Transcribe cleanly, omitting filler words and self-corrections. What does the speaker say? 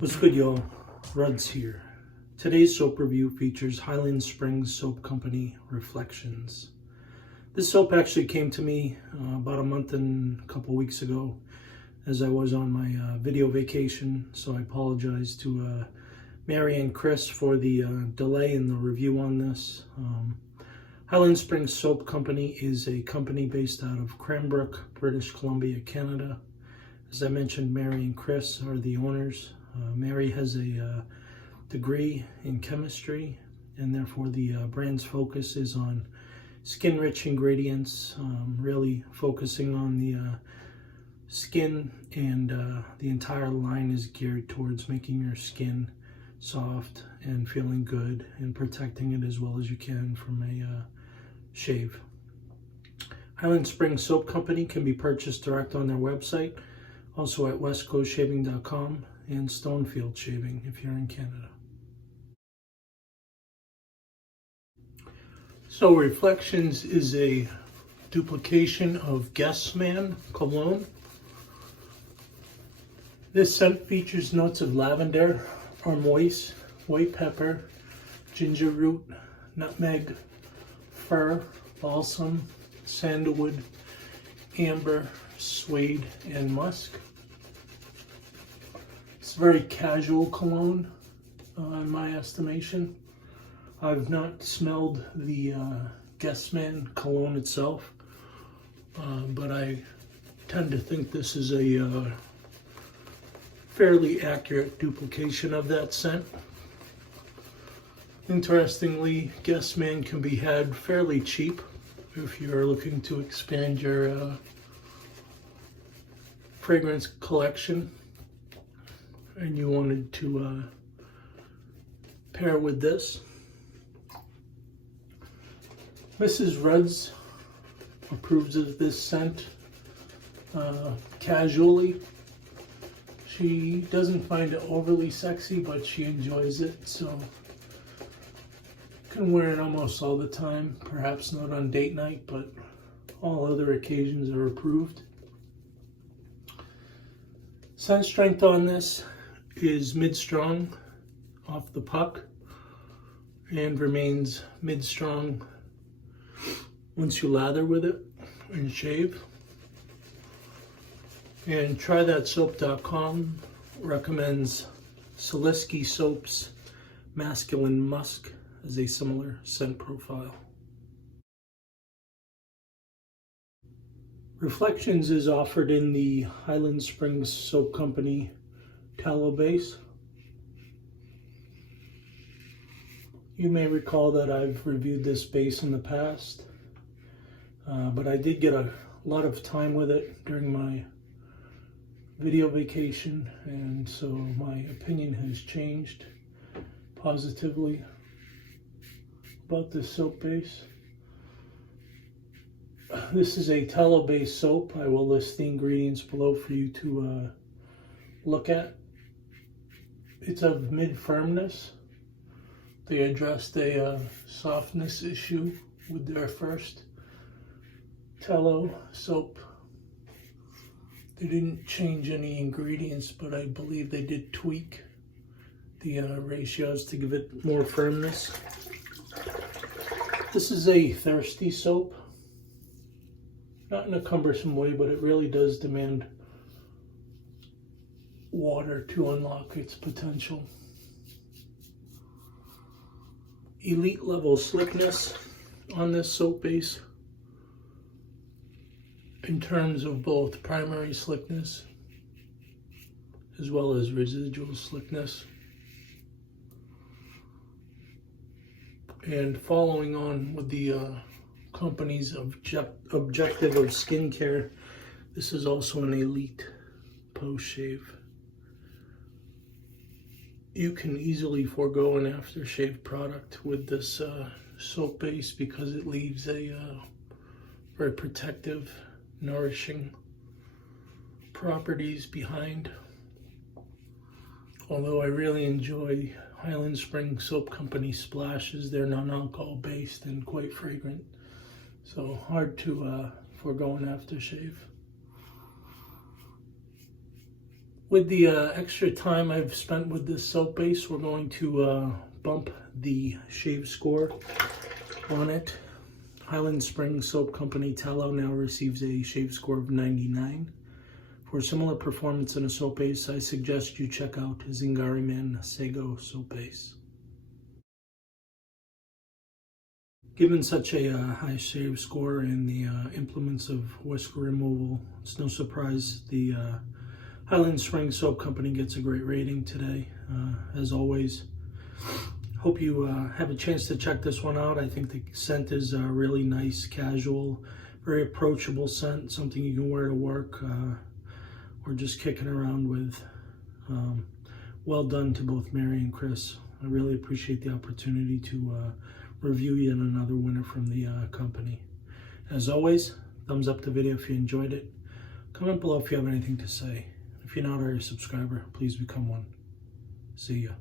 What's good, y'all? Ruds here. Today's soap review features Highland Springs Soap Company Reflections. This soap actually came to me about a month and a couple weeks ago as I was on my video vacation, so I apologize to Mary and Chris for the delay in the review on this. Highland Springs Soap Company is a company based out of Cranbrook, British Columbia, Canada. As I mentioned, Mary and Chris are the owners. Mary has a degree in chemistry, and therefore the brand's focus is on skin-rich ingredients, really focusing on the skin, and the entire line is geared towards making your skin soft and feeling good and protecting it as well as you can from a shave. Highland Springs Soap Company can be purchased direct on their website, also at westcoastshaving.com and Stonefield Shaving if you're in Canada. So Reflections is a duplication of Guess Man cologne. This scent features notes of lavender, armoise, white pepper, ginger root, nutmeg, fir, balsam, sandalwood, amber, suede, and musk. It's a very casual cologne, in my estimation. I've not smelled the Guess Man cologne itself, but I tend to think this is a fairly accurate duplication of that scent. Interestingly, Guess Man can be had fairly cheap if you're looking to expand your fragrance collection and you wanted to pair with this. Mrs. Ruds approves of this scent casually. She doesn't find it overly sexy, but she enjoys it, so can wear it almost all the time. Perhaps not on date night, but all other occasions are approved. Scent strength on this is mid-strong off the puck and remains mid-strong once you lather with it and shave. And trythatsoap.com recommends Slickness soap's masculine musk as a similar scent profile. Reflections is offered in the Highland Springs Soap Company Tallow base. You may recall that I've reviewed this base in the past, but I did get a lot of time with it during my video vacation, and so my opinion has changed positively about this soap base. This is a tallow based soap. I will list the ingredients below for you to look at. It's of mid firmness. They addressed a softness issue with their first tallow soap. They didn't change any ingredients, but I believe they did tweak the ratios to give it more firmness. This is a thirsty soap. Not in a cumbersome way, but it really does demand water to unlock its potential. Elite level slickness on this soap base in terms of both primary slickness as well as residual slickness. And following on with the company's objective of skincare, this is also an elite post-shave. You can easily forego an aftershave product with this soap base because it leaves a very protective, nourishing properties behind. Although I really enjoy Highland Springs Soap Company splashes, they're non-alcohol based and quite fragrant, so hard to forego an aftershave. With the extra time I've spent with this soap base, we're going to bump the ShaveScore on it. Highland Springs Soap Company Tallow now receives a ShaveScore of 99. For similar performance in a soap base, I suggest you check out Zingari Man Sego soap base. Given such a high ShaveScore and the implements of whisker removal, it's no surprise the Highland Springs Soap Company gets a great rating today. As always, hope you have a chance to check this one out. I think the scent is a really nice, casual, very approachable scent, something you can wear to work or just kicking around with. Well done to both Mary and Chris. I really appreciate the opportunity to review yet another winner from the company. As always, thumbs up the video if you enjoyed it. Comment below if you have anything to say. If you're not already a subscriber, please become one. See ya.